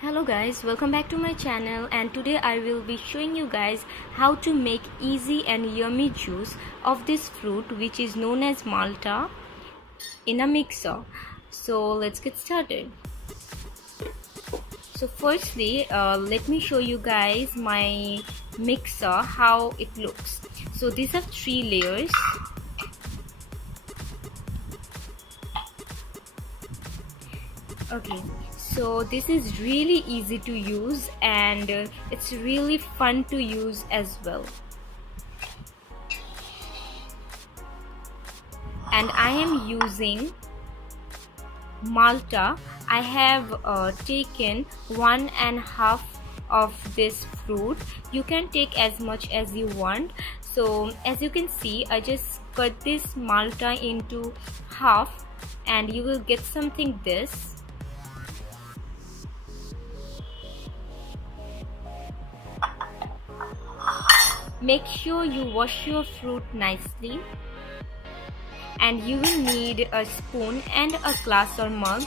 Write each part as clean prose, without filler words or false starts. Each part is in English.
Hello guys, welcome back to my channel, and today I will be showing you guys how to make easy and yummy juice of this fruit which is known as Malta in a mixer. So let's get started. So firstly, let me show you guys my mixer, how it looks. So these are 3 layers. Okay, so this is really easy to use and it's really fun to use as well. And I am using Malta. I have taken 1.5 of this fruit. You can take as much as you want. So as you can see, I just cut this Malta into half and you will get something this. Make sure you wash your fruit nicely, and you will need a spoon and a glass or mug.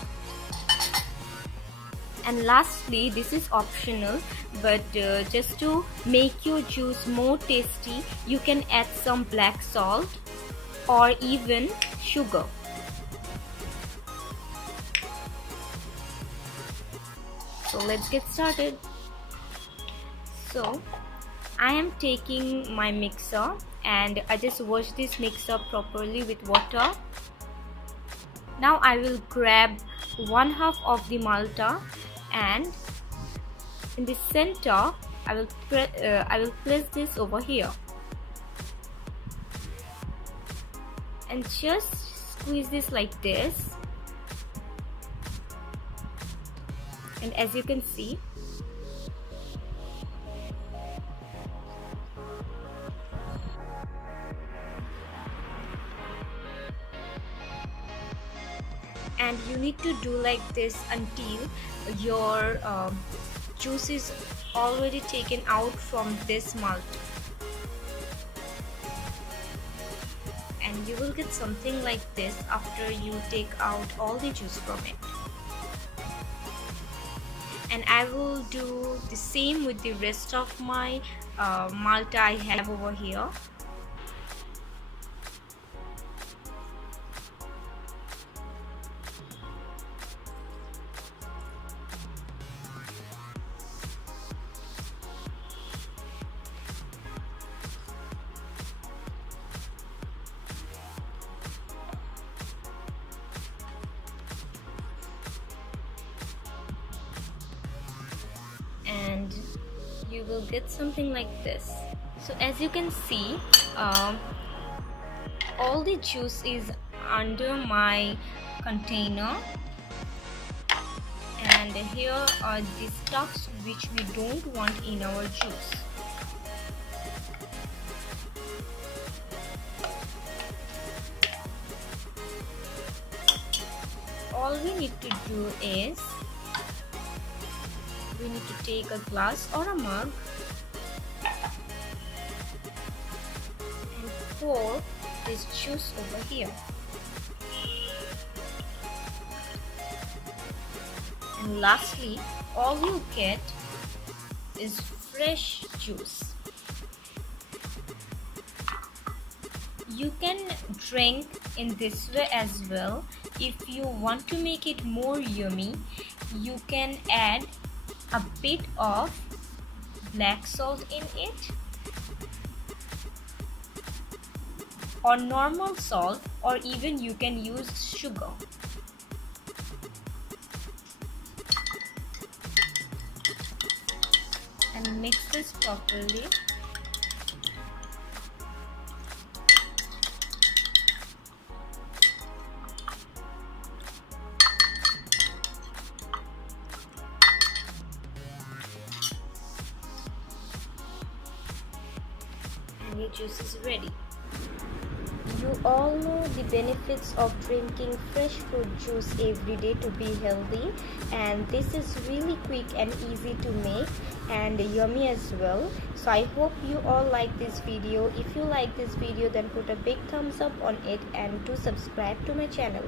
And lastly, this is optional, but just to make your juice more tasty, you can add some black salt or even sugar. So let's get started. So I am taking my mixer and I just wash this mixer properly with water. Now I will grab 1/2 of the Malta, and in the center I will place this over here and just squeeze this like this. And as you can see, and you need to do like this until your juice is already taken out from this malt, and you will get something like this after you take out all the juice from it. And I will do the same with the rest of my Malta I have over here. And you will get something like this. So as you can see, all the juice is under my container, and here are the stuffs which we don't want in our juice. All we need to do is we need to take a glass or a mug and pour this juice over here. And lastly, all you get is fresh juice. You can drink in this way as well. If you want to make it more yummy, you can add a bit of black salt in it, or normal salt, or even you can use sugar. And mix this properly. And your juice is ready. You all know the benefits of drinking fresh fruit juice every day to be healthy, and this is really quick and easy to make and yummy as well. So I hope you all like this video. If you like this video, then put a big thumbs up on it and do subscribe to my channel.